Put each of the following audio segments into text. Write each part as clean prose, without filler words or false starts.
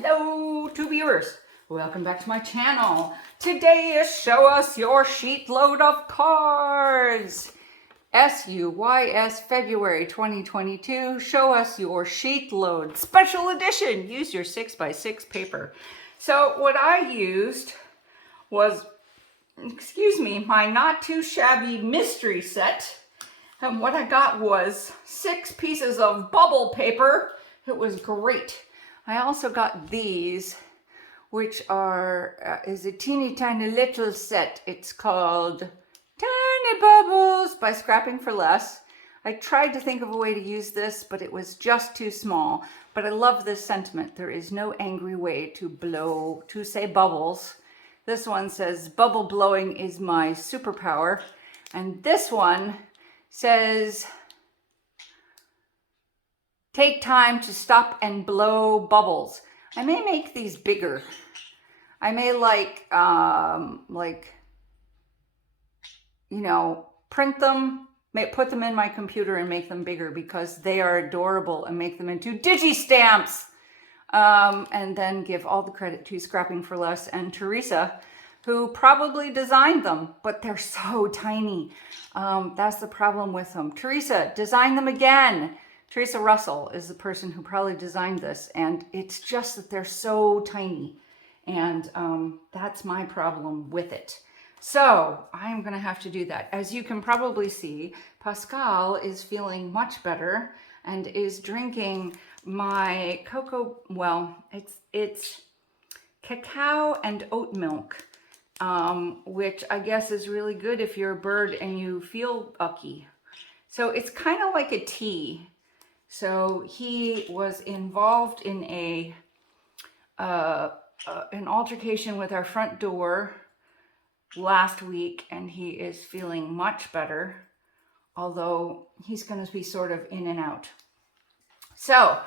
Hello to viewers, welcome back to my channel. Today is Show Us Your Sheet Load of Cards. SUYS February 2022, Show Us Your Sheet Load Special Edition. Use your 6x6 paper. So what I used was, my not too shabby mystery set. And what I got was 6 pieces of bubble paper. It was great. I also got these, which is a teeny tiny little set. It's called Tiny Bubbles by Scrapping for Less. I tried to think of a way to use this, but it was just too small. But I love this sentiment. There is no angry way to say bubbles. This one says, bubble blowing is my superpower. And this one says, take time to stop and blow bubbles. I may make these bigger. I may print them, put them in my computer and make them bigger because they are adorable, and make them into digi-stamps. And then give all the credit to Scrapping for Less and Teresa, who probably designed them, but they're so tiny. That's the problem with them. Teresa, design them again. Teresa Russell is the person who probably designed this, and it's just that they're so tiny, and that's my problem with it. So I'm gonna have to do that. As you can probably see, Pascal is feeling much better and is drinking my cocoa, it's cacao and oat milk, which I guess is really good if you're a bird and you feel ucky. So it's kind of like a tea. So he was involved in an altercation with our front door last week, and he is feeling much better, although he's going to be sort of in and out. So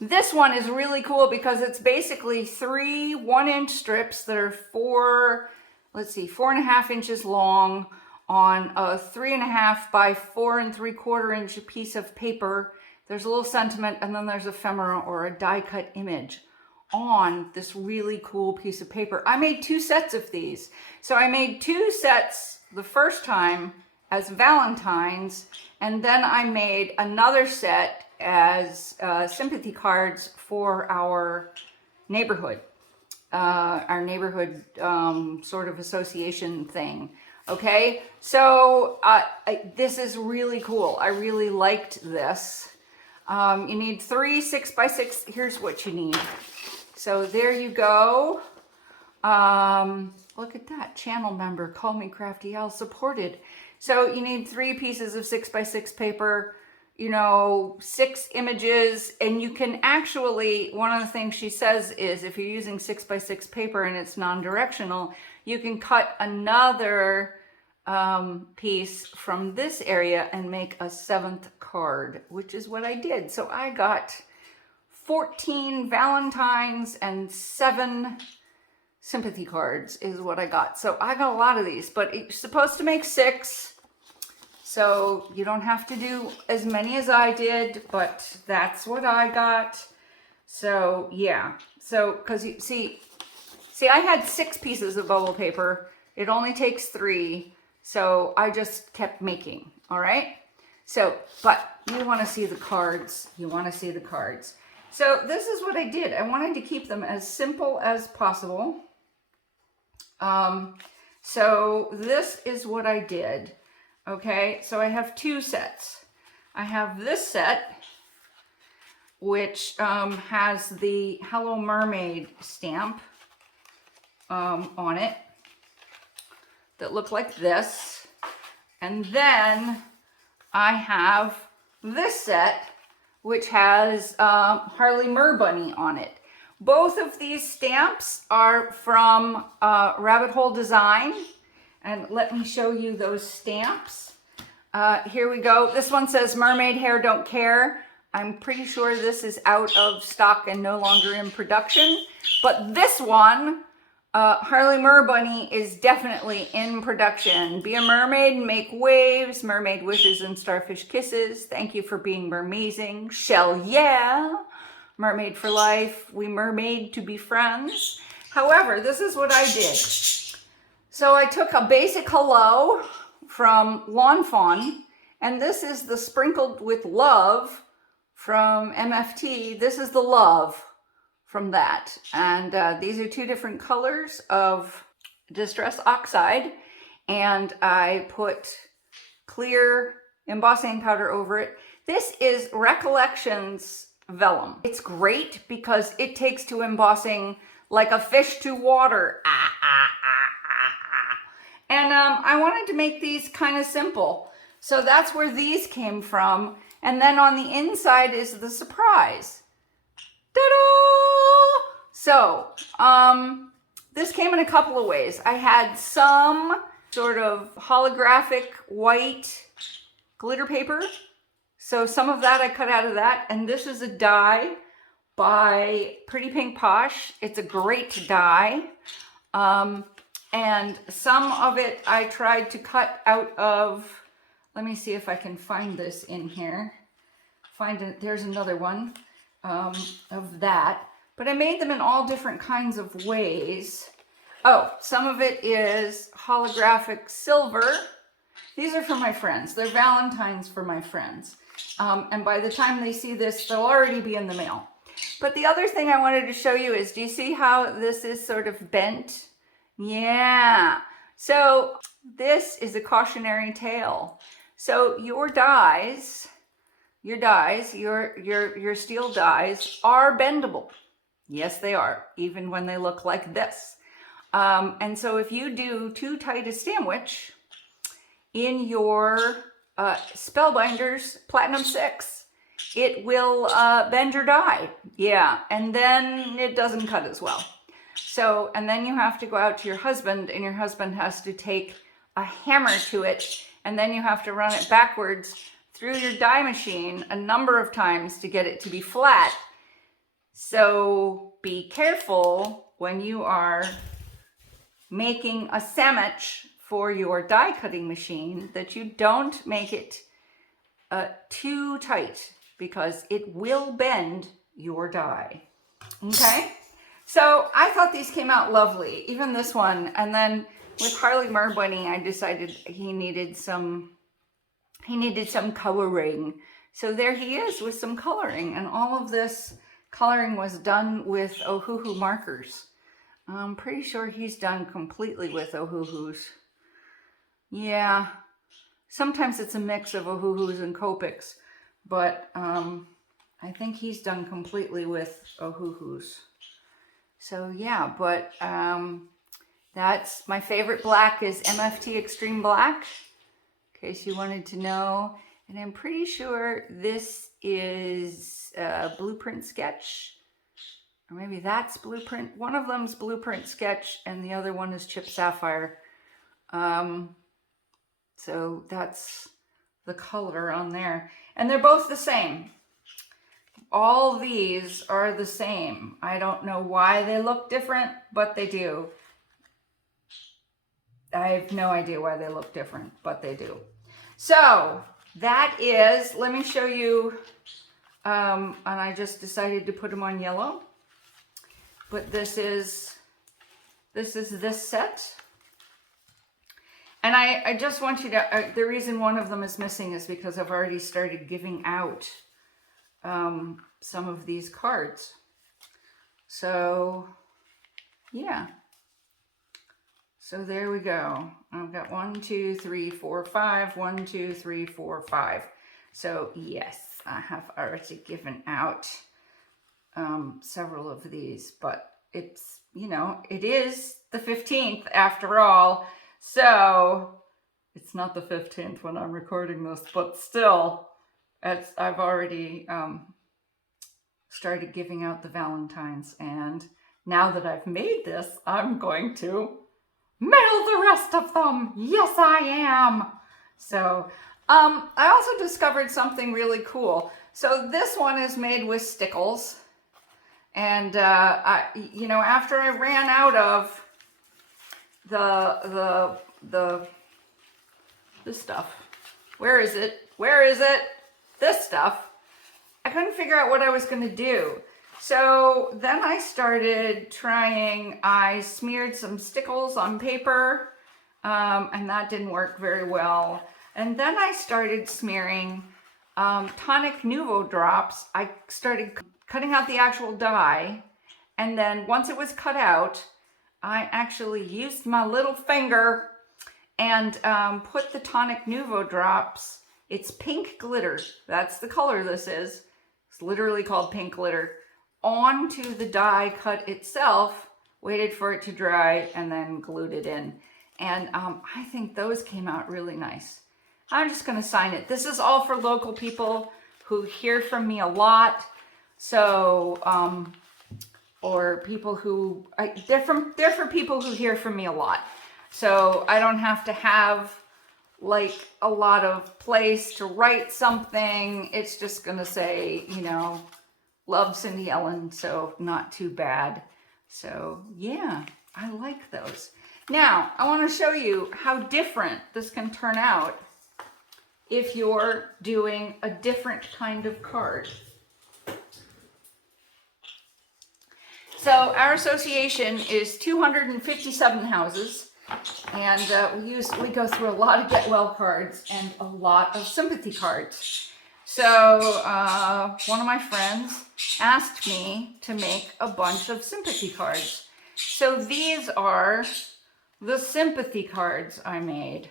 this one is really cool because it's basically 3 1-inch strips that are 4.5 inches long on a 3.5 by 4 3/4 inch piece of paper. There's a little sentiment, and then there's ephemera or a die cut image on this really cool piece of paper. I made 2 sets of these. So I made 2 sets the first time as Valentines, and then I made another set as sympathy cards for our neighborhood sort of association thing. Okay, so this is really cool. I really liked this. You need 3 6x6. Here's what you need. So there you go. Look at that, channel member, Call Me Crafty Al supported. So you need 3 pieces of 6x6 paper, 6 images, and you can actually, one of the things she says is if you're using 6x6 paper and it's non-directional, you can cut another piece from this area and make a 7th card, which is what I did. So I got 14 Valentines and 7 sympathy cards is what I got. So I got a lot of these, but it's supposed to make 6. So you don't have to do as many as I did, but that's what I got. So yeah, so because you see I had 6 pieces of bubble paper. It only takes 3. So I just kept making, all right? So, but you want to see the cards. You want to see the cards. So this is what I did. I wanted to keep them as simple as possible. So this is what I did. Okay, so I have 2 sets. I have this set, which has the Hello Mermaid stamp on it that look like this. And then I have this set, which has Harley Merbunny on it. Both of these stamps are from Rabbit Hole Design. And let me show you those stamps. Here we go. This one says Mermaid Hair Don't Care. I'm pretty sure this is out of stock and no longer in production. But this one, Harley Merbunny, is definitely in production. Be a mermaid and make waves. Mermaid wishes and starfish kisses. Thank you for being mermazing. Shell yeah. mermaid for life. We mermaid to be friends. However, this is what I did. So I took a basic hello from Lawn Fawn, and this is the sprinkled with love from MFT. This is the love from that. And these are two different colors of Distress Oxide, and I put clear embossing powder over it. This is Recollections Vellum. It's great because it takes to embossing like a fish to water. And I wanted to make these kind of simple. So that's where these came from. And then on the inside is the surprise. Ta-da! So, this came in a couple of ways. I had some sort of holographic white glitter paper. So some of that I cut out of that. And this is a die by Pretty Pink Posh. It's a great die. And some of it I tried to cut out of, let me see if I can find this in here. There's another one of that. But I made them in all different kinds of ways. Oh, some of it is holographic silver. These are for my friends. They're Valentines for my friends. And by the time they see this, they'll already be in the mail. But the other thing I wanted to show you is, do you see how this is sort of bent? Yeah. So this is a cautionary tale. So your dies, your steel dies are bendable. Yes, they are, even when they look like this. And so if you do too tight a sandwich in your Spellbinders Platinum 6, it will bend your die. Yeah, and then it doesn't cut as well. So, and then you have to go out to your husband, and your husband has to take a hammer to it, and then you have to run it backwards through your die machine a number of times to get it to be flat. So be careful when you are making a sandwich for your die cutting machine that you don't make it too tight, because it will bend your die. Okay? So I thought these came out lovely, even this one. And then with Harley Merbunny, I decided he needed some coloring. So there he is with some coloring. And all of this coloring was done with Ohuhu markers. I'm pretty sure he's done completely with Ohuhus. Yeah, sometimes it's a mix of Ohuhus and Copics, but I think he's done completely with Ohuhus. So yeah, but that's my favorite black is MFT Extreme Black, in case you wanted to know. And I'm pretty sure this is Blueprint Sketch, or maybe that's Blueprint. One of them's Blueprint Sketch and the other one is Chip Sapphire. So that's the color on there. And they're both the same. All these are the same. I don't know why they look different, but they do. I have no idea why they look different, but they do. So that is, let me show you, and I just decided to put them on yellow. But this is this set. And I just want you to, the reason one of them is missing is because I've already started giving out some of these cards. So yeah. So there we go. I've got 1, 2, 3, 4, 5. 1, 2, 3, 4, 5. So yes, I have already given out several of these, but it's, you know, it is the 15th after all. So it's not the 15th when I'm recording this, but still, I've already started giving out the Valentines. And now that I've made this, I'm going to mail the rest of them. Yes, I am. So I also discovered something really cool. So this one is made with stickles. And, you know, after I ran out of this stuff, where is it? This stuff. I couldn't figure out what I was going to do. So then I started trying, I smeared some stickles on paper, and that didn't work very well. And then I started smearing tonic Nouveau drops. I started cutting out the actual die, and then once it was cut out, I actually used my little finger and put the tonic Nouveau drops. It's pink glitter. That's the color this is. It's literally called pink glitter. Onto the die cut itself, waited for it to dry, and then glued it in. And I think those came out really nice. I'm just going to sign it. This is all for local people who hear from me a lot. So, or people who, they're for people who hear from me a lot. So I don't have to have like a lot of place to write something. It's just going to say, you know, love Cindy Ellen, so not too bad. So yeah, I like those. Now, I want to show you how different this can turn out if you're doing a different kind of card. So our association is 257 houses, and we go through a lot of Get Well cards and a lot of sympathy cards. So one of my friends asked me to make a bunch of sympathy cards. So these are the sympathy cards I made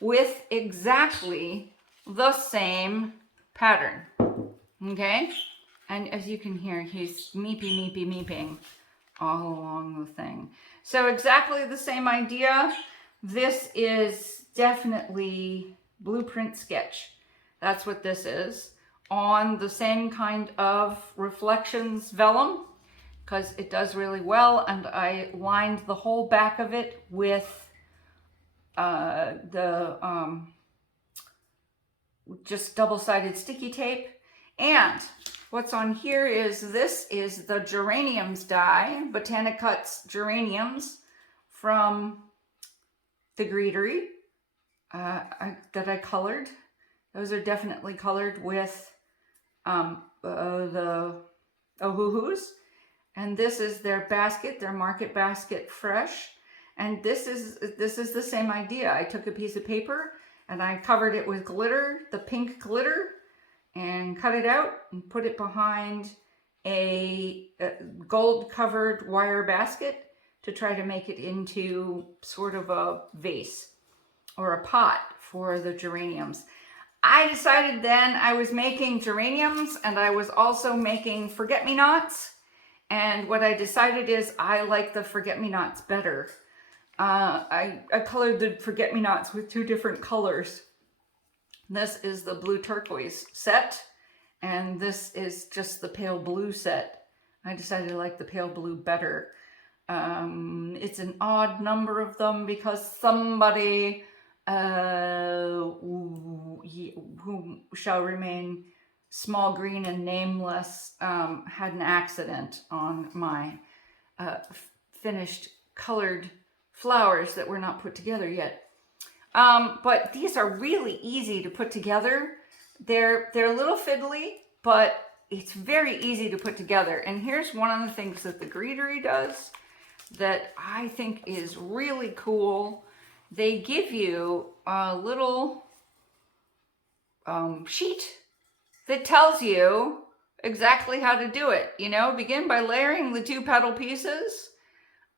with exactly the same pattern. Okay? And as you can hear, he's meeping all along the thing. So exactly the same idea. This is definitely blueprint sketch. That's what this is. On the same kind of reflections vellum, because it does really well, and I lined the whole back of it with just double-sided sticky tape. And what's on here is, this is the geraniums die, Botanic Cuts geraniums from the Greetery that I colored. Those are definitely colored with the Ohuhus. And this is their basket, their market basket fresh. And this is the same idea. I took a piece of paper and I covered it with glitter, the pink glitter, and cut it out and put it behind a gold covered wire basket to try to make it into sort of a vase or a pot for the geraniums. I decided then I was making geraniums and I was also making forget-me-nots. And what I decided is I like the forget-me-nots better. I colored the forget-me-nots with two different colors. This is the blue turquoise set, and this is just the pale blue set. I decided I like the pale blue better. It's an odd number of them because somebody who shall remain small, green, and nameless had an accident on my finished colored flowers that were not put together yet. But these are really easy to put together. They're a little fiddly, but it's very easy to put together. And here's one of the things that the Greetery does that I think is really cool. They give you a little sheet that tells you exactly how to do it. You know, begin by layering the two petal pieces.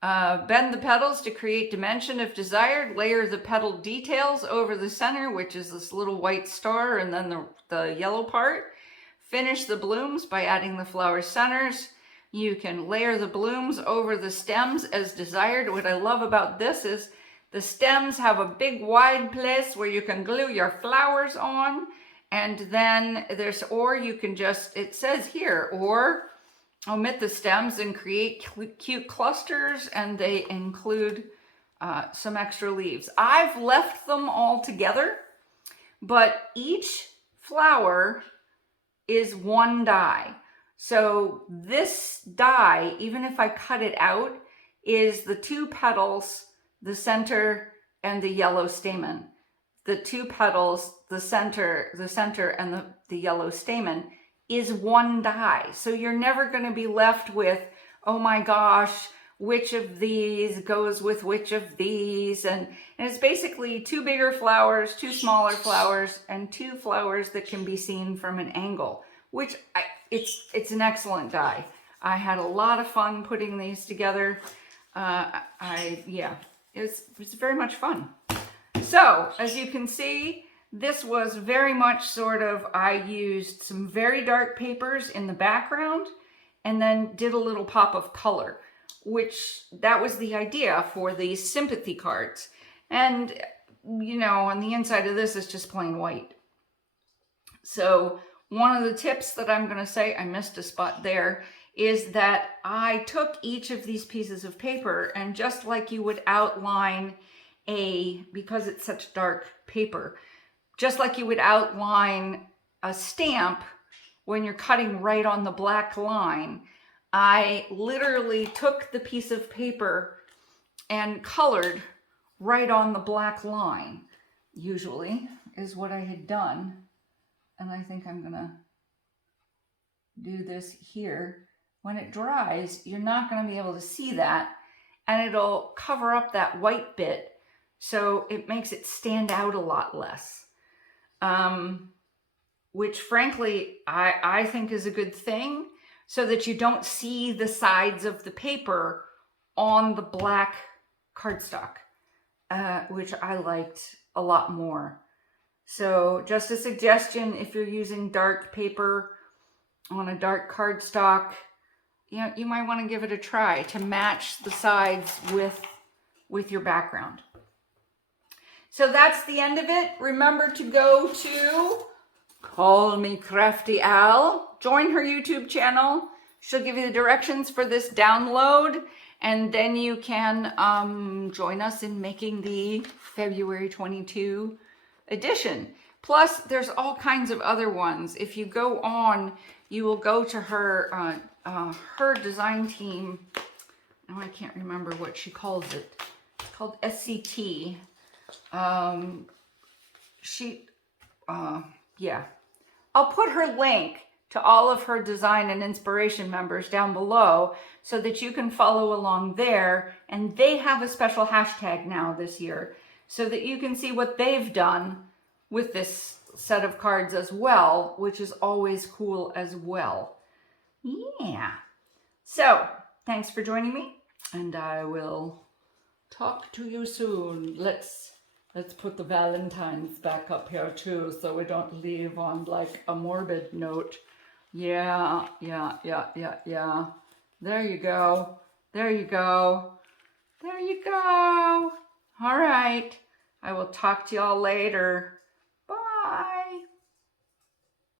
Bend the petals to create dimension if desired. Layer the petal details over the center, which is this little white star, and then the yellow part. Finish the blooms by adding the flower centers. You can layer the blooms over the stems as desired. What I love about this is the stems have a big wide place where you can glue your flowers on. And then or you can just, it says here, or omit the stems and create cute clusters, and they include some extra leaves. I've left them all together, but each flower is one die. So this die, even if I cut it out, is the two petals, the center, and the yellow stamen. The two petals, the center, and the yellow stamen. is one die. So you're never going to be left with, oh my gosh, which of these goes with which of these. And it's basically 2 bigger flowers, 2 smaller flowers, and 2 flowers that can be seen from an angle, which it's an excellent die. I had a lot of fun putting these together. Yeah, it's very much fun. So as you can see, this was very much sort of, I used some very dark papers in the background and then did a little pop of color, which that was the idea for these sympathy cards. And, you know, on the inside of this is just plain white. So one of the tips that I'm going to say, I missed a spot there, is that I took each of these pieces of paper and just like you would outline because it's such dark paper, just like you would outline a stamp when you're cutting right on the black line, I literally took the piece of paper and colored right on the black line, usually, is what I had done. And I think I'm gonna do this here. When it dries, you're not gonna be able to see that, and it'll cover up that white bit, so it makes it stand out a lot less. Which frankly, I think is a good thing, so that you don't see the sides of the paper on the black cardstock, which I liked a lot more. So just a suggestion, if you're using dark paper on a dark cardstock, you know, you might want to give it a try to match the sides with your background. So that's the end of it. Remember to go to Call Me Crafty Al. Join her YouTube channel. She'll give you the directions for this download, and then you can join us in making the February 22 edition. Plus, there's all kinds of other ones. If you go on, you will go to her her design team. Oh, I can't remember what she calls it. It's called SCT. Yeah. I'll put her link to all of her design and inspiration members down below so that you can follow along there. And they have a special hashtag now this year so that you can see what they've done with this set of cards as well, which is always cool as well. Yeah. So thanks for joining me, and I will talk to you soon. Let's put the Valentines back up here too, so we don't leave on like a morbid note. Yeah. There you go. There you go. There you go. All right. I will talk to y'all later.